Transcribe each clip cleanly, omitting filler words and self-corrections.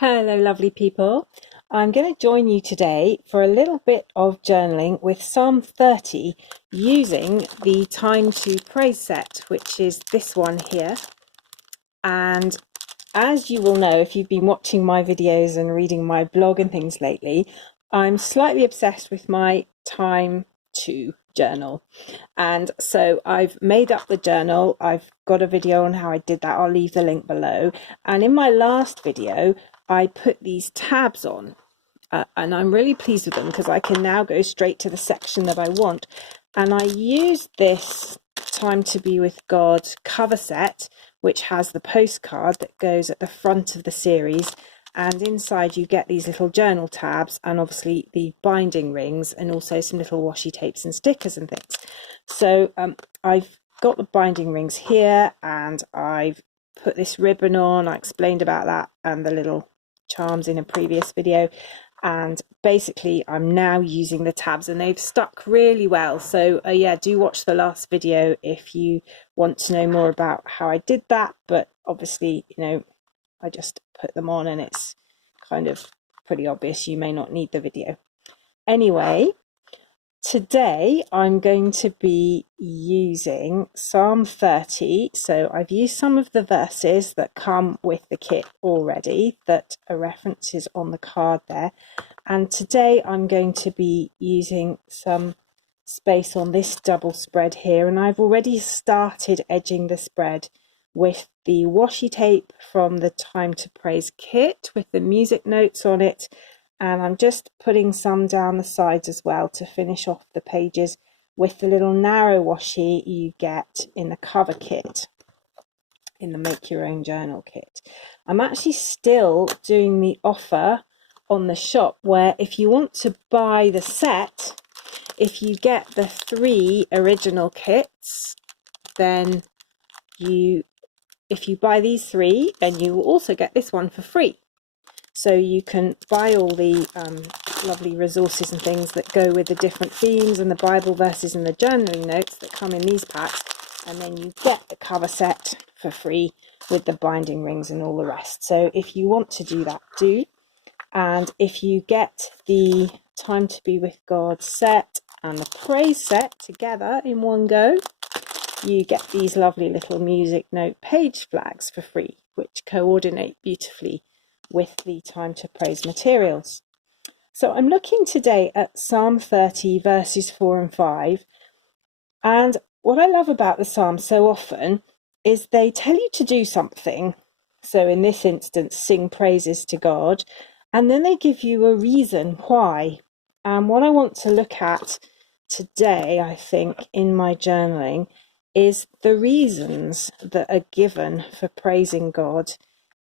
Hello, lovely people. I'm going to join you today for a little bit of journaling with Psalm 30 using the Time to Praise set, which is this one here. And as you will know, if you've been watching my videos and reading my blog and things lately, I'm slightly obsessed with my time to journal. And so I've made up the journal. I've got a video on how I did that. I'll leave the link below. And in my last video, I put these tabs on and I'm really pleased with them because I can now go straight to the section that I want. And I used this Time to Be with God cover set, which has the postcard that goes at the front of the series. And inside you get these little journal tabs and obviously the binding rings and also some little washi tapes and stickers and things. So I've got the binding rings here and I've put this ribbon on. I explained about that and the little charms in a previous video. And basically I'm now using the tabs and they've stuck really well. So yeah, do watch the last video if you want to know more about how I did that. But obviously, you know, I just put them on and it's kind of pretty obvious. You may not need the video. Anyway, today I'm going to be using Psalm 30. So I've used some of the verses that come with the kit already that are references on the card there. And today I'm going to be using some space on this double spread here. And I've already started edging the spread with the washi tape from the Time to Praise kit with the music notes on it. And I'm just putting some down the sides as well to finish off the pages with the little narrow washi you get in the cover kit, in the Make Your Own Journal kit. I'm actually still doing the offer on the shop where if you want to buy the set, if you get the 3 original kits, then if you buy these 3, then you will also get this one for free. So you can buy all the lovely resources and things that go with the different themes and the Bible verses and the journaling notes that come in these packs. And then you get the cover set for free with the binding rings and all the rest. So if you want to do that, do. And if you get the Time to Be with God set and the Praise set together in one go, you get these lovely little music note page flags for free, which coordinate beautifully with the Time to Praise materials. So I'm looking today at Psalm 30 verses 4 and 5. And what I love about the Psalms so often is they tell you to do something. So in this instance, sing praises to God. And then they give you a reason why. And what I want to look at today, I think, in my journaling is the reasons that are given for praising God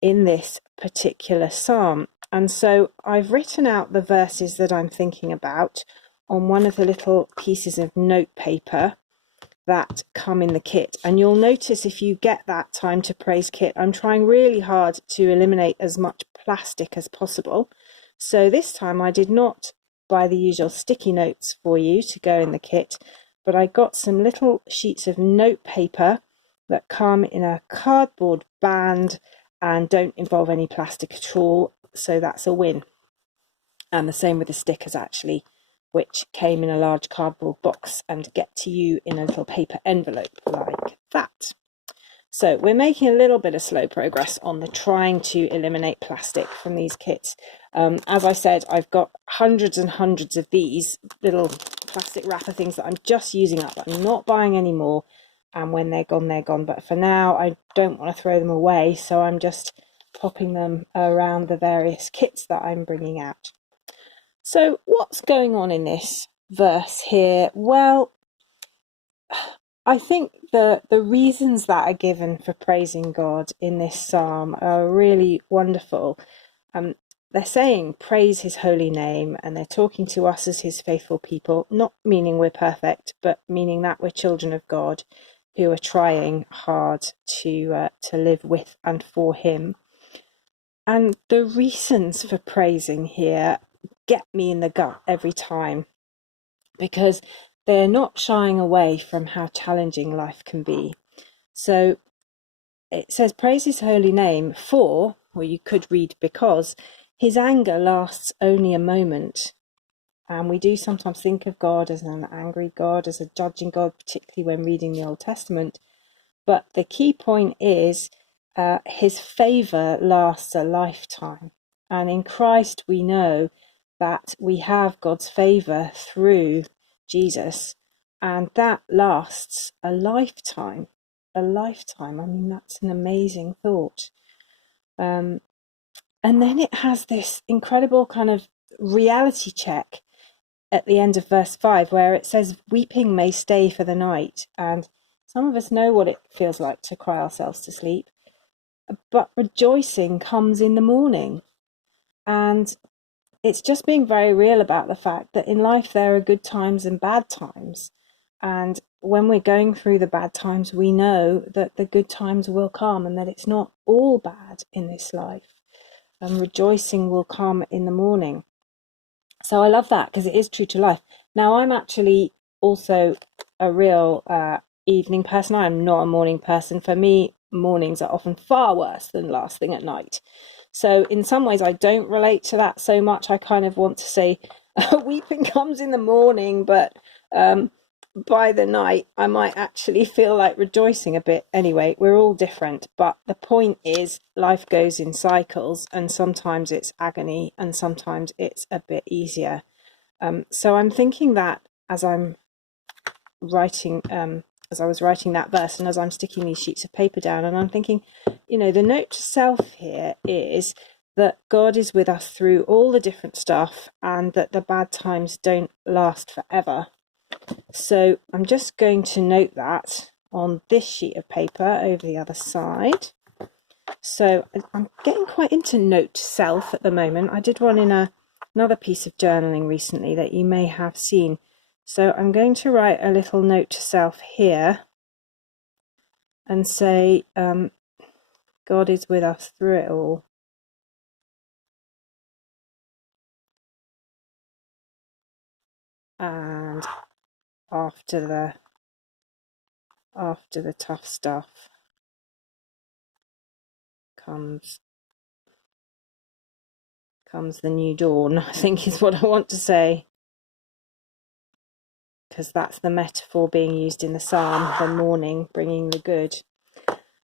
in this particular psalm. And so I've written out the verses that I'm thinking about on one of the little pieces of note paper that come in the kit. And you'll notice if you get that Time to Praise kit, I'm trying really hard to eliminate as much plastic as possible. So this time I did not buy the usual sticky notes for you to go in the kit, but I got some little sheets of note paper that come in a cardboard band and don't involve any plastic at all, so that's a win. And the same with the stickers actually, which came in a large cardboard box and get to you in a little paper envelope like that. So we're making a little bit of slow progress on the trying to eliminate plastic from these kits. As I said, I've got hundreds and hundreds of these little plastic wrapper things that I'm just using up. I'm not buying any more. And when they're gone, they're gone. But for now, I don't want to throw them away. So I'm just popping them around the various kits that I'm bringing out. So what's going on in this verse here? Well, I think the reasons that are given for praising God in this psalm are really wonderful. They're saying praise his holy name, and they're talking to us as his faithful people, not meaning we're perfect, but meaning that we're children of God who are trying hard to live with and for him. And the reasons for praising here get me in the gut every time, because they're not shying away from how challenging life can be. So it says, praise his holy name for, or you could read because his anger lasts only a moment. And we do sometimes think of God as an angry God, as a judging God, particularly when reading the Old Testament. But the key point is his favour lasts a lifetime. And in Christ we know that we have God's favour through Jesus, and that lasts a lifetime. A lifetime. I mean, that's an amazing thought. And then it has this incredible kind of reality check at the end of verse 5, where it says, weeping may stay for the night. And some of us know what it feels like to cry ourselves to sleep, but rejoicing comes in the morning. And it's just being very real about the fact that in life there are good times and bad times. And when we're going through the bad times, we know that the good times will come and that it's not all bad in this life. And rejoicing will come in the morning. So I love that because it is true to life. Now, I'm actually also a real evening person. I'm not a morning person. For me, mornings are often far worse than last thing at night. So in some ways, I don't relate to that so much. I kind of want to say weeping comes in the morning, but by the night, I might actually feel like rejoicing a bit. Anyway, we're all different. But the point is, life goes in cycles, and sometimes it's agony and sometimes it's a bit easier. So I'm thinking that as I'm writing, as I was writing that verse and as I'm sticking these sheets of paper down, and I'm thinking, the note to self here is that God is with us through all the different stuff and that the bad times don't last forever. So I'm just going to note that on this sheet of paper over the other side. So I'm getting quite into note to self at the moment. I did one in another piece of journaling recently that you may have seen. So I'm going to write a little note to self here and say, God is with us through it all. And after the tough stuff comes the new dawn, I think is what I want to say, because that's the metaphor being used in the psalm, the morning bringing the good.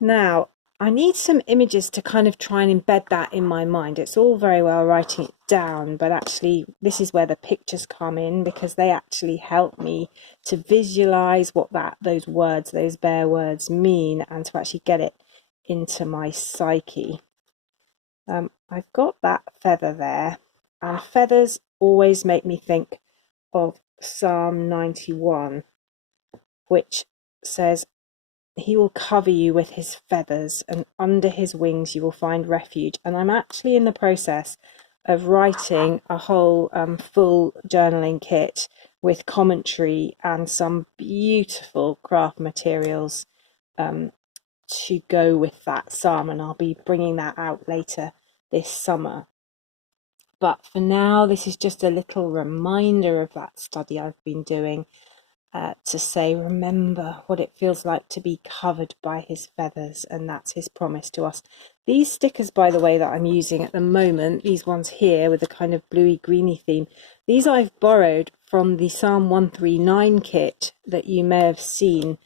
Now, I need some images to kind of try and embed that in my mind. It's all very well writing it down, but actually this is where the pictures come in, because they actually help me to visualize what those bare words mean, and to actually get it into my psyche. I've got that feather there, and feathers always make me think of Psalm 91, which says, he will cover you with his feathers, and under his wings you will find refuge. And I'm actually in the process of writing a whole full journaling kit with commentary and some beautiful craft materials to go with that psalm, and I'll be bringing that out later this summer. But for now, this is just a little reminder of that study I've been doing, to say, remember what it feels like to be covered by his feathers, and that's his promise to us. These stickers, by the way, that I'm using at the moment, these ones here with a kind of bluey greeny theme, these I've borrowed from the Psalm 139 kit that you may have seen,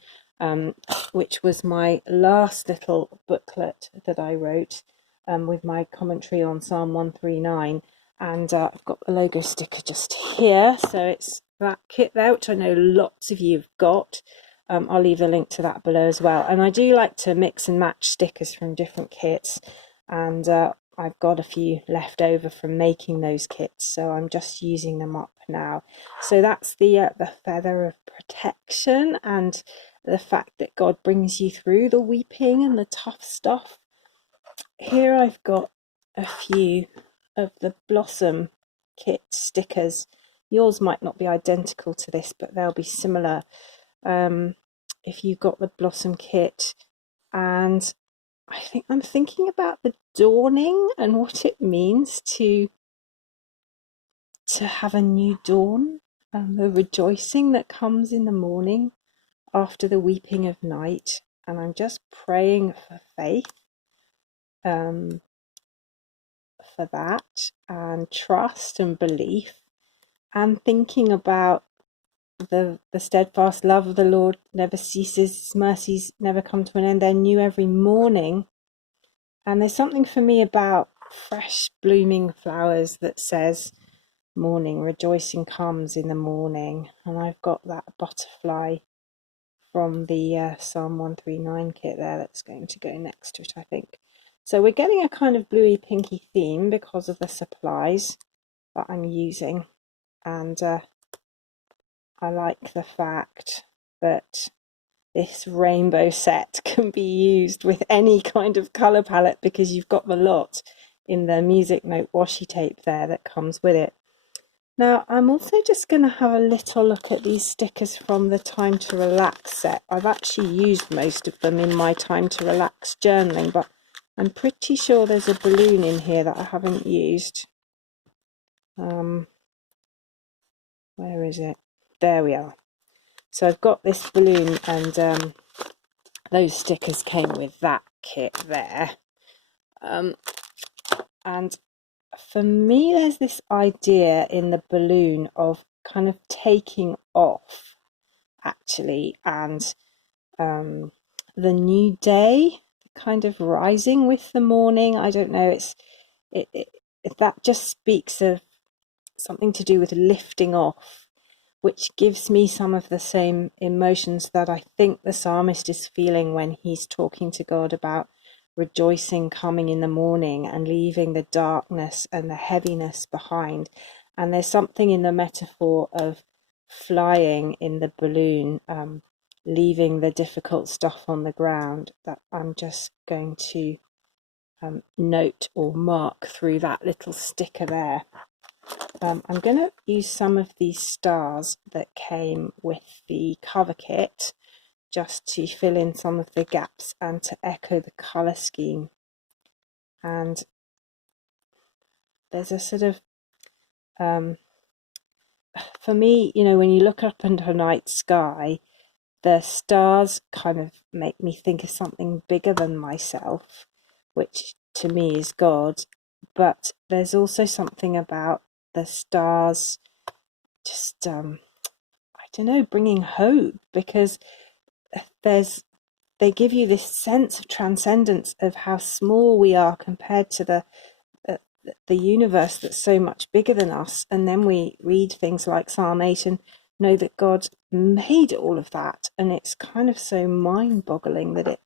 which was my last little booklet that I wrote with my commentary on Psalm 139. And I've got the logo sticker just here, so it's that kit there, which I know lots of you have got. I'll leave a link to that below as well. And I do like to mix and match stickers from different kits, and I've got a few left over from making those kits, so I'm just using them up now. So that's the feather of protection, and the fact that God brings you through the weeping and the tough stuff. Here I've got a few of the Blossom kit stickers. Yours might not be identical to this, but they'll be similar if you've got the Blossom kit. And I think I'm thinking about the dawning and what it means to have a new dawn, the rejoicing that comes in the morning after the weeping of night. And I'm just praying for faith. for that, and trust and belief, and thinking about the steadfast love of the Lord never ceases, his mercies never come to an end, they're new every morning. And there's something for me about fresh blooming flowers that says morning, rejoicing comes in the morning. And I've got that butterfly from the Psalm 139 kit there that's going to go next to it, I think. So we're getting a kind of bluey pinky theme because of the supplies that I'm using. And I like the fact that this rainbow set can be used with any kind of colour palette because you've got the lot in the music note washi tape there that comes with it. Now I'm also just going to have a little look at these stickers from the Time to Relax set. I've actually used most of them in my Time to Relax journaling, but I'm pretty sure there's a balloon in here that I haven't used. Where is it? There we are. So I've got this balloon, and those stickers came with that kit there. And for me, there's this idea in the balloon of kind of taking off, actually, and the new day, kind of rising with the morning. I don't know. That just speaks of something to do with lifting off, which gives me some of the same emotions that I think the psalmist is feeling when he's talking to God about rejoicing coming in the morning and leaving the darkness and the heaviness behind. And there's something in the metaphor of flying in the balloon, leaving the difficult stuff on the ground, that I'm just going to note or mark through that little sticker there. I'm going to use some of these stars that came with the cover kit just to fill in some of the gaps and to echo the colour scheme. And there's a sort of, for me, you know, when you look up into a night sky, the stars kind of make me think of something bigger than myself, which to me is God. But there's also something about the stars just I don't know, bringing hope, because they give you this sense of transcendence of how small we are compared to the universe that's so much bigger than us. And then we read things like Psalm 8 and know that God made all of that, and it's kind of so mind-boggling that it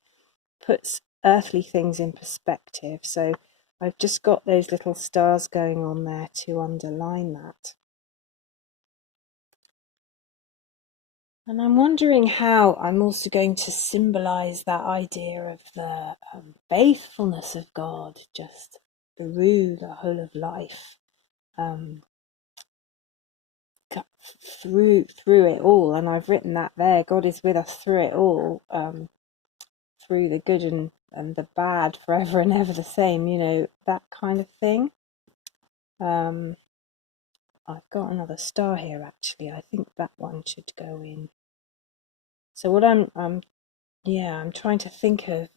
puts earthly things in perspective. So I've just got those little stars going on there to underline that. And I'm wondering how I'm also going to symbolize that idea of the faithfulness of God just through the whole of life, through it all. And I've written that there. God is with us through it all, through the good and the bad, forever and ever the same. You know, that kind of thing. I've got another star here actually. I think that one should go in. So what I'm trying to think of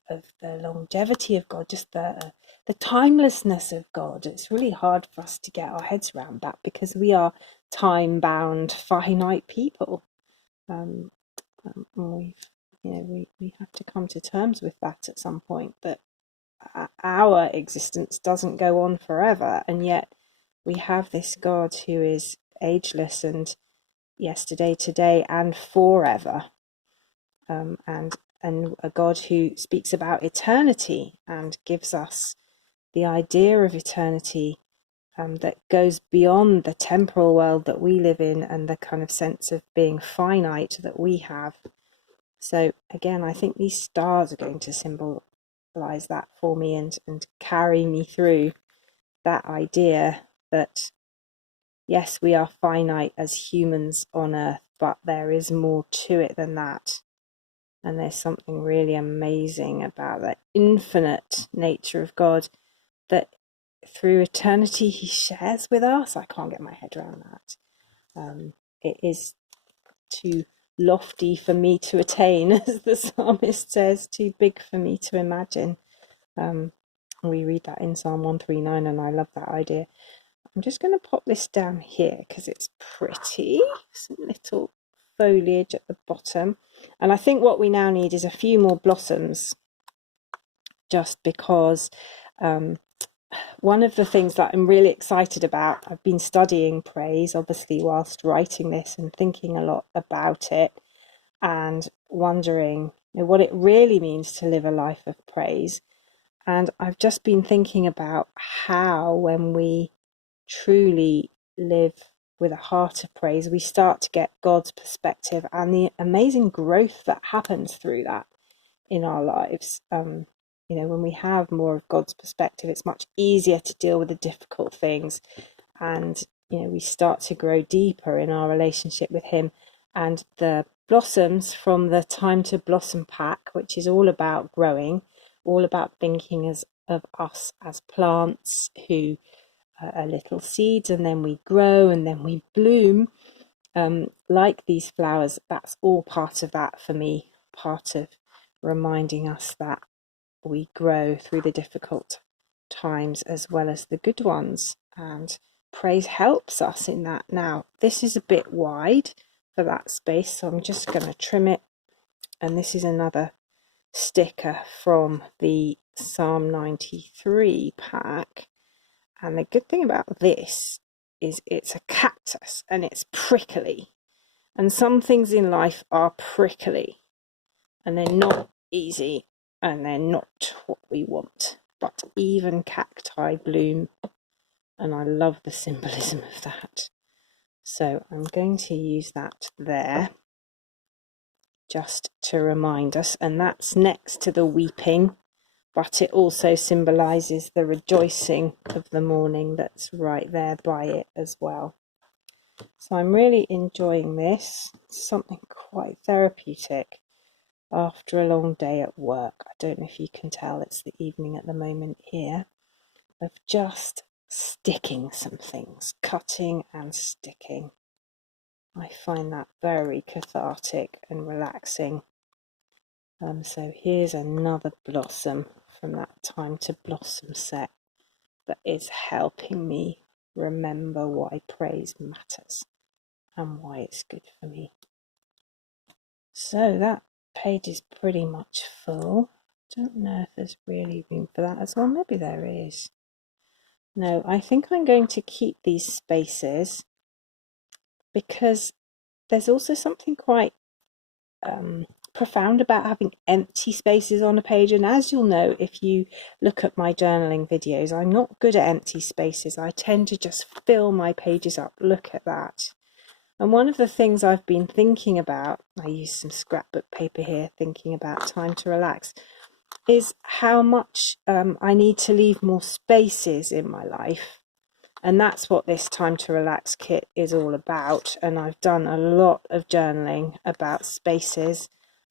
the longevity of God, just the timelessness of God. It's really hard for us to get our heads around that because we are time-bound, finite people. We have to come to terms with that at some point. That our existence doesn't go on forever, and yet we have this God who is ageless and yesterday, today, and forever. And a God who speaks about eternity and gives us the idea of eternity that goes beyond the temporal world that we live in and the kind of sense of being finite that we have. So again, I think these stars are going to symbolize that for me and carry me through that idea that yes, we are finite as humans on earth, but there is more to it than that. And there's something really amazing about the infinite nature of God that through eternity he shares with us. I can't get my head around that. It is too lofty for me to attain, as the psalmist says, too big for me to imagine. We read that in Psalm 139, and I love that idea. I'm just going to pop this down here because it's pretty. Some little foliage at the bottom. And I think what we now need is a few more blossoms, just because one of the things that I'm really excited about, I've been studying praise, obviously, whilst writing this and thinking a lot about it and wondering what it really means to live a life of praise. And I've just been thinking about how, when we truly live with a heart of praise, we start to get God's perspective and the amazing growth that happens through that in our lives. When we have more of God's perspective, it's much easier to deal with the difficult things, and we start to grow deeper in our relationship with Him. And the blossoms from the Time to Blossom pack, which is all about growing, all about thinking of us as plants who are little seeds, and then we grow and then we bloom, like these flowers. That's all part of that for me, part of reminding us that we grow through the difficult times as well as the good ones, and praise helps us in that. Now this is a bit wide for that space, so I'm just going to trim it. And this is another sticker from the Psalm 93 pack, and the good thing about this is it's a cactus and it's prickly, and some things in life are prickly and they're not easy and they're not what we want, but even cacti bloom, and I love the symbolism of that. So I'm going to use that there just to remind us, and that's next to the weeping, but it also symbolises the rejoicing of the morning that's right there by it as well. So I'm really enjoying this. It's something quite therapeutic after a long day at work. I don't know if you can tell, it's the evening at the moment here, of just sticking some things, cutting and sticking. I find that very cathartic and relaxing. So here's another blossom from that Time to Blossom set that is helping me remember why praise matters and why it's good for me. So that page is pretty much full. Don't know if there's really room for that as well. Maybe there is. No, I think I'm going to keep these spaces because there's also something quite profound about having empty spaces on a page. And as you'll know, if you look at my journaling videos, I'm not good at empty spaces. I tend to just fill my pages up. Look at that. And one of the things I've been thinking about, I use some scrapbook paper here, thinking about time to relax, is how much I need to leave more spaces in my life. And that's what this Time to Relax kit is all about. And I've done a lot of journaling about spaces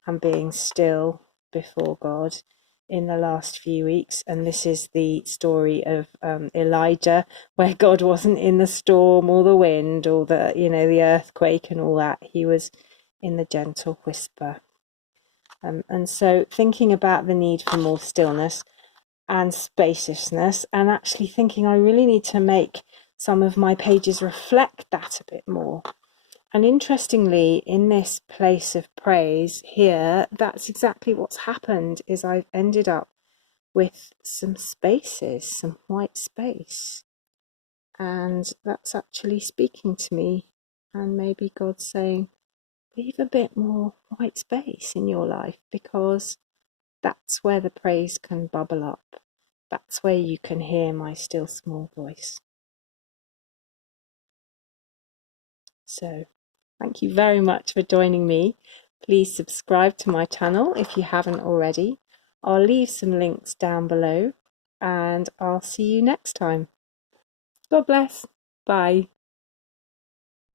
and being still before God in the last few weeks. And this is the story of Elijah, where God wasn't in the storm or the wind or the earthquake and all that. He was in the gentle whisper. And so thinking about the need for more stillness and spaciousness, and actually thinking I really need to make some of my pages reflect that a bit more. And interestingly, in this place of praise here, that's exactly what's happened, is I've ended up with some spaces, some white space. And that's actually speaking to me, and maybe God's saying, leave a bit more white space in your life, because that's where the praise can bubble up. That's where you can hear my still small voice. So thank you very much for joining me. Please subscribe to my channel if you haven't already. I'll leave some links down below, and I'll see you next time. God bless. Bye.